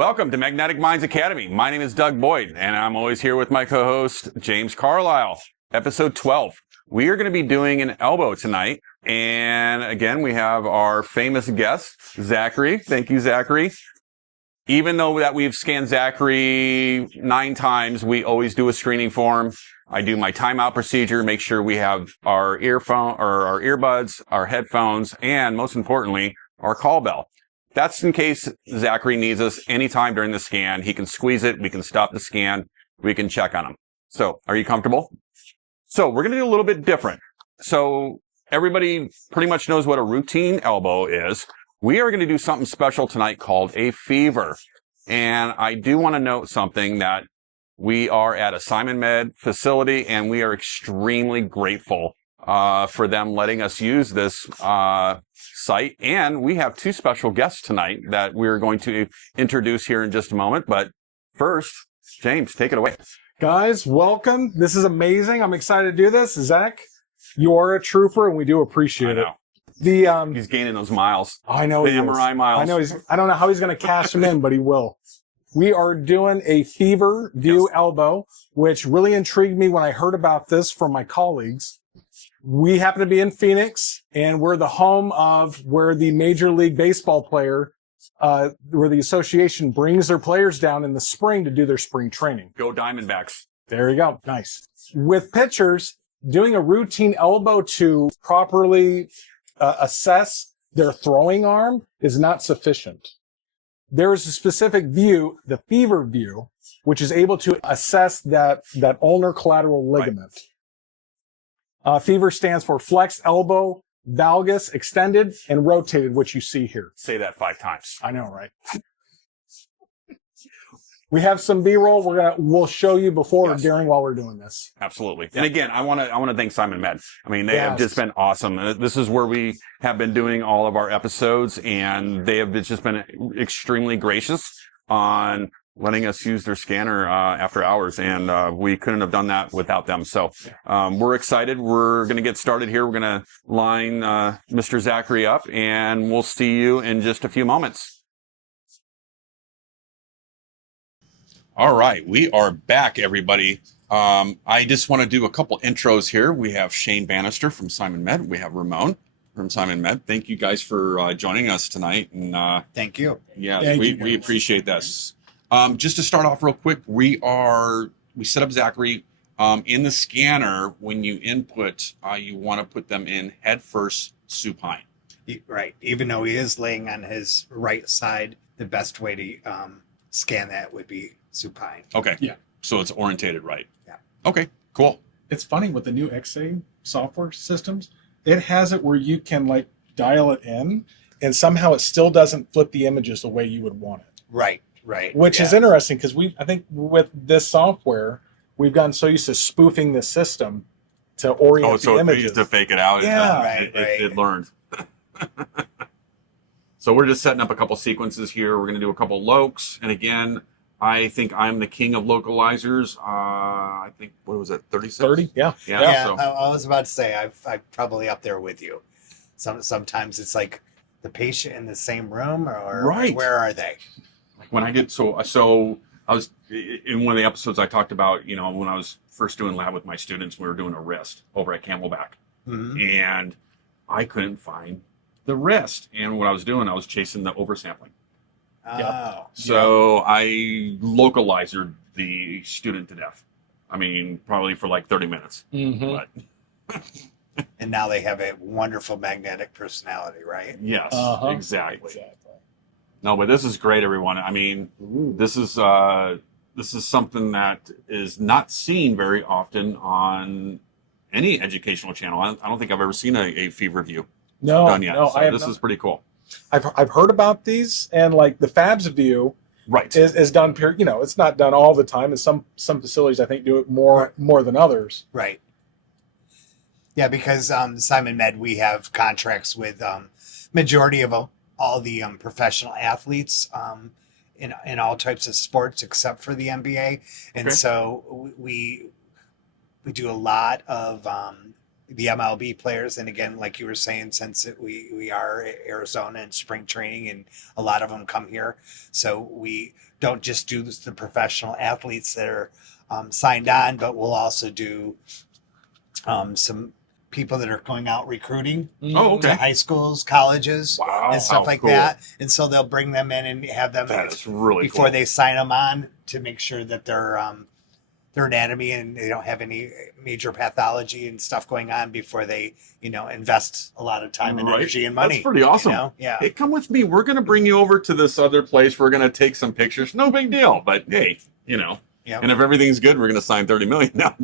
Welcome to Magnetic Minds Academy. My name is Doug Boyd, and I'm always here with my co-host, James Carlisle. Episode 12. We are going to be doing an elbow tonight. And again, we have our famous guest, Zachary. Thank you, Zachary. Even though that we've scanned Zachary 9 times, we always do a screening for him. I do my timeout procedure, make sure we have our earphone or our earbuds, our headphones, and most importantly, our call bell. That's in case Zachary needs us anytime during the scan. He can squeeze it. We can stop the scan. We can check on him. So are you comfortable? So we're going to do a little bit different. So everybody pretty much knows what a routine elbow is. We are going to do something special tonight called a fever. And I do want to note something that we are at a SimonMed facility, and we are extremely grateful for them letting us use this site. And we have 2 special guests tonight that we're going to introduce here in just a moment. But first, James, take it away. Guys, welcome. This is amazing. I'm excited to do this. Zach, you are a trooper, and we do appreciate it. He's gaining those miles. I know the MRI miles. I know I don't know how he's going to cash them in, but he will. We are doing a fever view elbow, which really intrigued me when I heard about this from my colleagues. We happen to be in Phoenix, and we're the home of where the Major League Baseball player, where the association brings their players down in the spring to do their spring training. Go Diamondbacks. There you go. Nice. With pitchers, doing a routine elbow to properly assess their throwing arm is not sufficient. There is a specific view, the fever view, which is able to assess that ulnar collateral ligament. Right. Fever stands for flexed elbow, valgus extended and rotated, which you see here. Say that 5 times. I know, right? We have some B-roll. We'll show you before or during while we're doing this. Absolutely. And again, I want to thank SimonMed. I mean, they have just been awesome. This is where we have been doing all of our episodes, and they have just been extremely gracious on letting us use their scanner after hours, and we couldn't have done that without them. So we're excited. We're going to get started here. We're going to line Mr. Zachary up, and we'll see you in just a few moments. All right, we are back, everybody. I just want to do a couple intros here. We have Shane Bannister from SimonMed. We have Ramon from SimonMed. Thank you guys for joining us tonight. And thank you. Yeah, we appreciate this. Just to start off real quick, we set up Zachary in the scanner. When you input, you want to put them in head first supine. Right. Even though he is laying on his right side, the best way to scan that would be supine. Okay. Yeah. So it's orientated right. Yeah. Okay, cool. It's funny with the new X-ray software systems, it has it where you can like dial it in, and somehow it still doesn't flip the images the way you would want it. Right. Right. Which is interesting because I think with this software, we've gotten so used to spoofing the system to orient the images. To fake it out. Yeah. It learned. So we're just setting up a couple sequences here. We're going to do a couple lokes. And again, I think I'm the king of localizers. I think, what was it, 36? 30? Yeah. Yeah. So, I was about to say, I'm probably up there with you. Sometimes it's like the patient in the same room, or where are they? When I get so I was in one of the episodes I talked about, when I was first doing lab with my students, we were doing a wrist over at Camelback, and I couldn't find the wrist. And what I was doing, I was chasing the oversampling. Oh. So I localized the student to death. I mean, probably for like 30 minutes. Mm-hmm. But and now they have a wonderful magnetic personality, right? Yes, exactly. No, but this is great, everyone. I mean, this is something that is not seen very often on any educational channel. I don't think I've ever seen a fever view done yet. So this is pretty cool. I've heard about these, and like the FABS view, right, is done. It's not done all the time, and some facilities I think do it more than others. Right. Yeah, because SimonMed, we have contracts with majority of all the professional athletes in all types of sports except for the NBA, and so we do a lot of the MLB players. And again, like you were saying, since we are Arizona in spring training, and a lot of them come here, so we don't just do the professional athletes that are signed on, but we'll also do some people that are going out recruiting Oh, to okay. high schools, colleges, Wow. and stuff like Cool. that. And so they'll bring them in and have them That is really before cool. they sign them on to make sure that their anatomy and they don't have any major pathology and stuff going on before they, invest a lot of time and Right. energy and money. That's pretty awesome. Yeah. Hey, come with me. We're going to bring you over to this other place. We're going to take some pictures. No big deal. But hey, Yep. and if everything's good, we're going to sign 30 million now.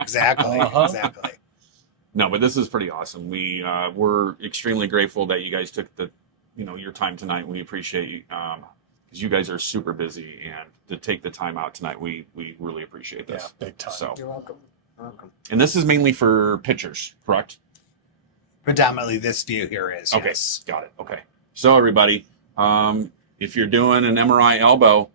Exactly. Uh-huh. Exactly. No, but this is pretty awesome. We're extremely grateful that you guys took your time tonight. We appreciate you because you guys are super busy, and to take the time out tonight, we really appreciate Yeah, this. big time. So, You're welcome. Welcome. and this is mainly for pitchers, correct? Predominantly, this view here is. Okay, Yes. got it. Okay, so everybody, if you're doing an MRI elbow,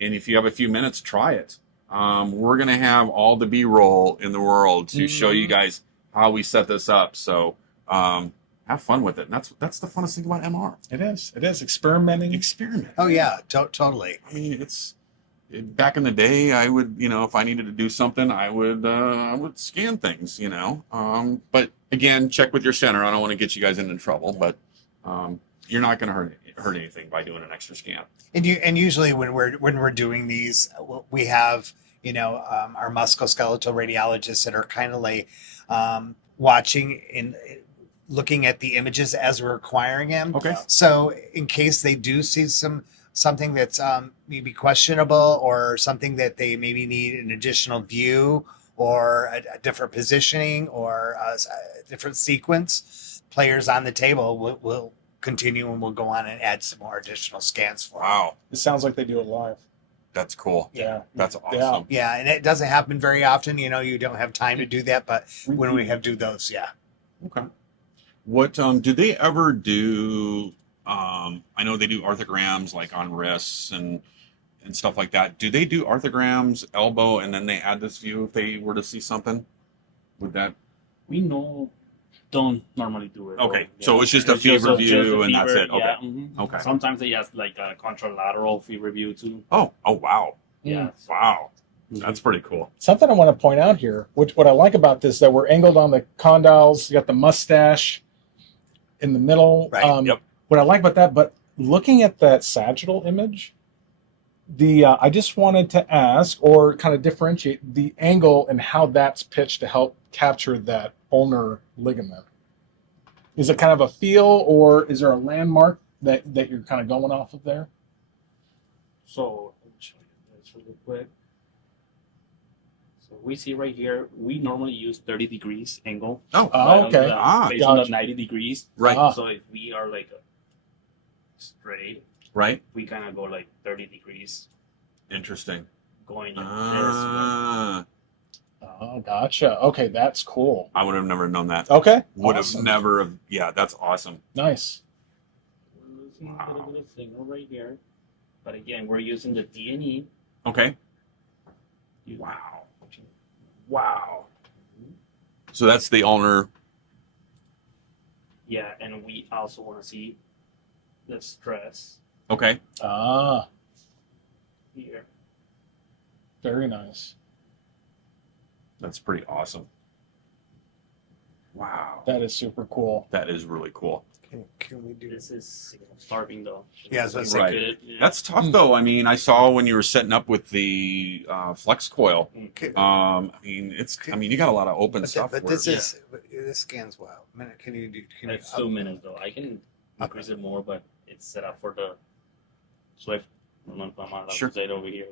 and if you have a few minutes, try it. We're gonna have all the B-roll in the world to show you guys how we set this up. So have fun with it. And that's the funnest thing about MR. It is. It is experimenting. Experiment. Oh yeah, totally. I mean, back in the day, I would, if I needed to do something, I would scan things, But again, check with your center. I don't want to get you guys into trouble, but you're not going to hurt anything by doing an extra scan. And usually when we're doing these, we have our musculoskeletal radiologists that are kind of like watching and looking at the images as we're acquiring them. Okay. So in case they do see something that's maybe questionable, or something that they maybe need an additional view, or a different positioning, or a different sequence, players on the table will continue, and we'll go on and add some more additional scans for them. Wow, It sounds like they do it live. that's cool. Yeah. That's awesome. Yeah, and it doesn't happen very often. You don't have time to do that, but when we have do those, yeah. Okay. What do they ever do? I know they do arthrograms like on wrists and stuff like that. Do they do arthrograms, elbow, and then they add this view if they were to see something? Would that? We don't normally do it. Okay, Yeah. so it's just a fever view a and that's fever, it. Okay. Yeah, mhm. Okay. Sometimes they ask like a contralateral fever view too. Oh wow. Yeah. Wow. Mhm. That's pretty cool. Something I want to point out here, which what I like about this, that we're angled on the condyles. You got the mustache in the middle. Right. Yep. What I like about that, but looking at that sagittal image, I just wanted to ask, or kind of differentiate the angle and how that's pitched to help capture that ulnar ligament. Is it kind of a feel, or is there a landmark that you're kind of going off of there? So let me show you this really quick. So we see right here, we normally use 30 degrees angle. Oh. Oh, okay. Based on the Gotcha. 90 degrees. Right. Ah. So if we are like straight, Right. we kind of go like 30 degrees Interesting. going like this. Ah. Oh, gotcha. Okay, that's cool. I would have never known that. Okay. Would have Awesome. never have. Yeah, that's awesome. Nice. We're losing a little bit of signal right here. But again, we're using the D&E. Okay. Wow. Wow. So that's the ulnar. Yeah, and we also want to see the stress Okay. Ah, here. very nice. That's pretty awesome. Wow. That is super cool. That is really cool. Can we do This is starving though. Yeah, so it's Right. Yeah. That's tough though. I mean, I saw when you were setting up with the flex coil. Okay. I mean, you got a lot of open stuff. But where- this scans well. Minute, can you do? Can It's you, 2 minutes though. I can increase it more, but it's set up for the Swift. I'm not allowed Sure. to say it over here.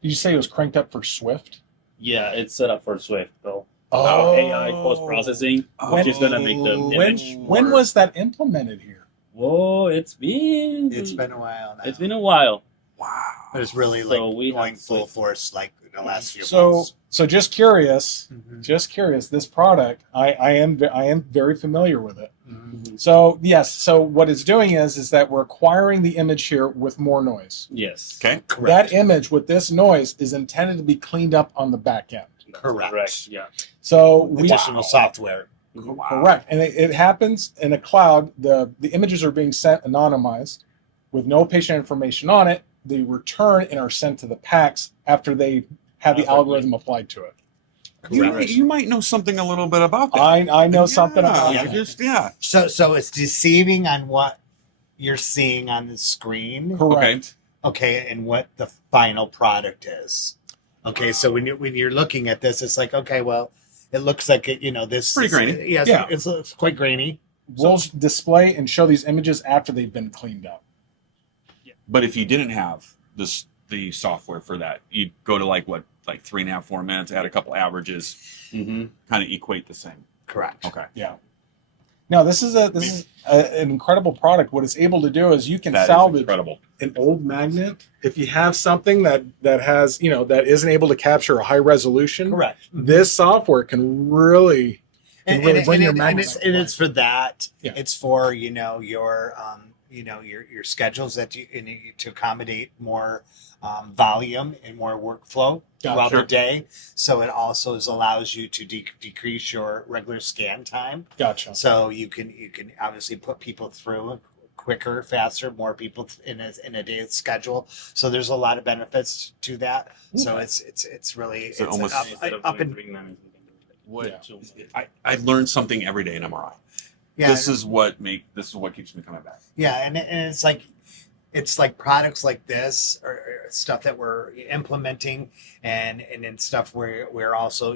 Did you say it was cranked up for Swift? Yeah, it's set up for Swift though. Oh. AI post processing, which is gonna make the Oh. image. When was that implemented here? Whoa, it's been a while now. it's been a while. Wow. It's really So like we going have full to- force like in the last few So, months. so just curious, Mhm. this product, I am very familiar with it. Mhm. So yes, so what it's doing is that we're acquiring the image here with more noise. Yes. Okay. That image with this noise is intended to be cleaned up on the back end. Correct. Yeah. So we Additional software. Wow. correct, and it happens in a cloud. The images are being sent anonymized, with no patient information on it. They return and are sent to the PACS after they have the algorithm applied to it. You might know something a little bit about that. I know something about Yeah, that. So it's deceiving on what you're seeing on the screen. Correct. Okay, and what the final product is. Okay, so when you're looking at this, it's like, okay, well, it looks like it, this Pretty grainy. Yes, Yeah. it's quite grainy. We'll display and show these images after they've been cleaned up. But if you didn't have the software for that, you'd go to like 3.5, 4 minutes, add a couple averages, kind of equate the same. Correct. Okay. Yeah. Now this is an incredible product. What it's able to do is you can That is salvage incredible. an old magnet if you have something that has that isn't able to capture a high resolution. Correct. This software can really bring your magnet. And it's for that. Yeah. It's for your your schedules that you to accommodate more volume and more workflow throughout the day. So it also allows you to decrease your regular scan time. Gotcha. So you can obviously put people through quicker, faster, more people in a day's schedule. So there's a lot of benefits to that. So it's really So it's almost- up and I learned something every day in MRI. yeah. This is what keeps me coming back. Yeah, and it's like products like this or stuff that we're implementing, and then stuff where we're also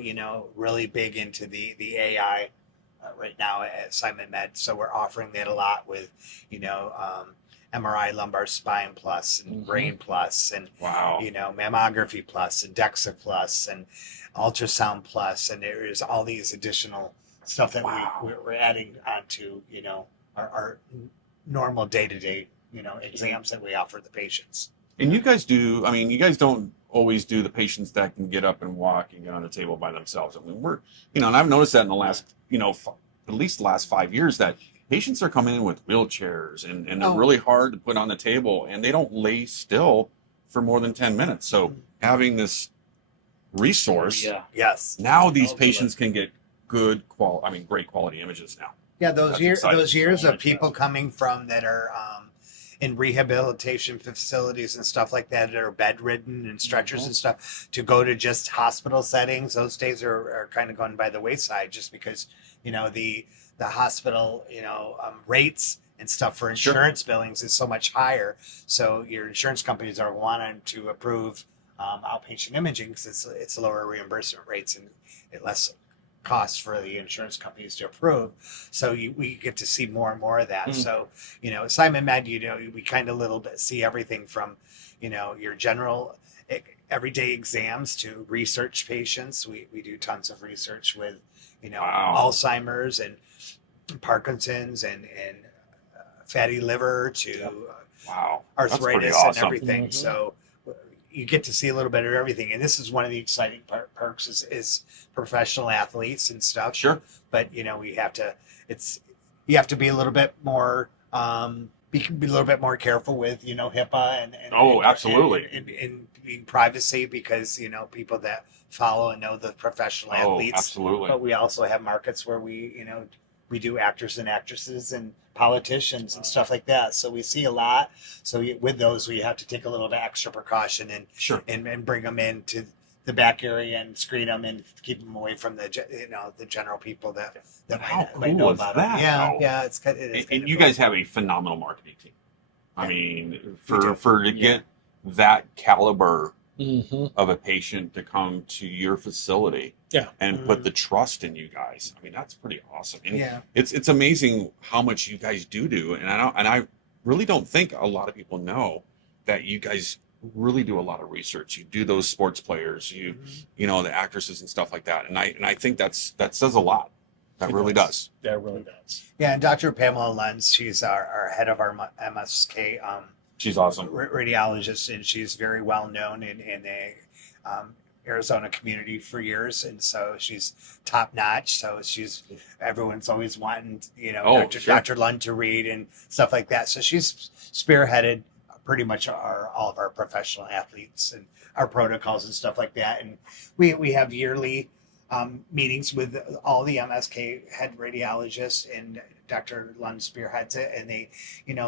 really big into the AI right now at SimonMed. So we're offering that a lot with MRI lumbar spine plus and brain plus and Wow. mammography plus and DEXA plus and ultrasound plus, and there is all these additional stuff that we're adding onto our normal day-to-day exams that we offer the patients. And you guys do, you guys don't always do the patients that can get up and walk and get on the table by themselves. We're, and I've noticed that in the last, at least the last 5 years, that patients are coming in with wheelchairs and they're really hard to put on the table and they don't lay still for more than 10 minutes. So having this resource, Yes. now these patients can get great quality images now. Yeah, That's exciting. those years So of much people coming from that are in rehabilitation facilities and stuff like that are bedridden and stretchers and stuff to go to just hospital settings. Those days are kind of going by the wayside just because the hospital rates and stuff for insurance billings is so much higher. So your insurance companies are wanting to approve outpatient imaging because it's lower reimbursement rates and less costs for the insurance companies to approve. So we get to see more and more of that. So, SimonMed, we kind of little bit see everything from, your general everyday exams to research patients. We do tons of research with, Alzheimer's and Parkinson's and fatty liver to arthritis and everything. So you get to see a little bit of everything, and this is one of the exciting perks is professional athletes and stuff. Sure, but you have to be a little bit more be a little bit more careful with HIPAA and absolutely and being privacy because people that follow and know the professional athletes. Absolutely. But we also have markets where we do actors and actresses and politicians and stuff like that. So we see a lot. So with those, we have to take a little bit extra precaution and bring them into the back area and screen them and keep them away from the general people that might know about them. Yeah, it's kind of. And you guys have a phenomenal marketing team. To get that caliber of a patient to come to your facility and put the trust in you guys. That's pretty awesome. And it's amazing how much you guys do. And I really don't think a lot of people know that you guys really do a lot of research. You do those sports players, the actresses and stuff like that. And I think that says a lot. That really does. That really does. Yeah, and Dr. Pamela Lenz, she's our head of our MSK. She's awesome. Radiologist, and she's very well known in Arizona community for years, and so she's top notch. So everyone's always wanting, Dr. Lund to read and stuff like that. So she's spearheaded pretty much all of our professional athletes and our protocols and stuff like that. And we have yearly meetings with all the MSK head radiologists, and Dr. Lund spearheads it, and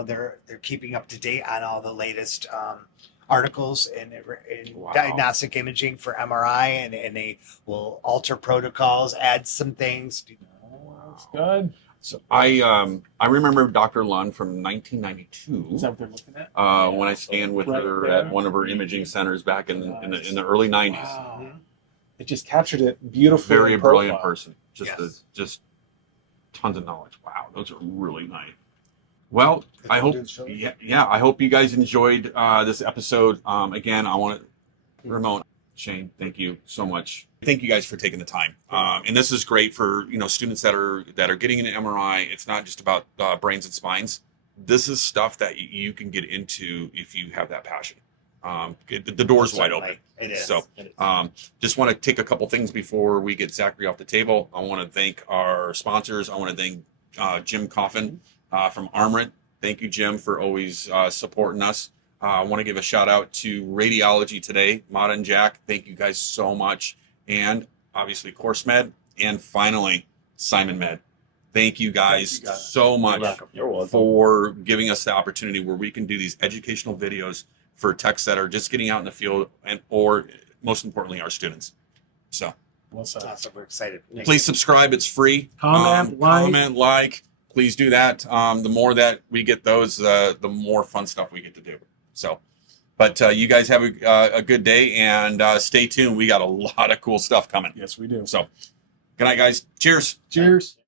they're keeping up to date on all the latest articles in diagnostic imaging for MRI, and they will alter protocols, add some things. That's good. So I remember Dr. Lund from 1992. Is that what they're looking at? When I scanned with Right her there. at one of her imaging centers back in the early 90s. Wow. It just captured it beautifully. Very in brilliant profile. person. Yes. Just tons of knowledge. Wow, those are really nice. Well, I hope I hope you guys enjoyed this episode. Again, I want to Ramon, Shane, thank you so much. Thank you guys for taking the time. And this is great for students that are getting an MRI. It's not just about brains and spines. This is stuff that you can get into if you have that passion. The door's wide open. It is. So just want to take a couple things before we get Zachary off the table. I want to thank our sponsors. I want to thank Jim Coffin from Armrit. Thank you, Jim, for always supporting us. I want to give a shout out to Radiology Today, Mata and Jack. Thank you guys so much. And obviously CourseMed. And finally, SimonMed. Thank you guys so much for giving us the opportunity where we can do these educational videos for techs that are just getting out in the field, or most importantly, our students. So Awesome. We're excited. please subscribe. It's free. Comment, like. Please do that. The more that we get those, the more fun stuff we get to do. So, but you guys have a good day, and stay tuned. We got a lot of cool stuff coming. Yes, we do. So, good night, guys. Cheers. Cheers.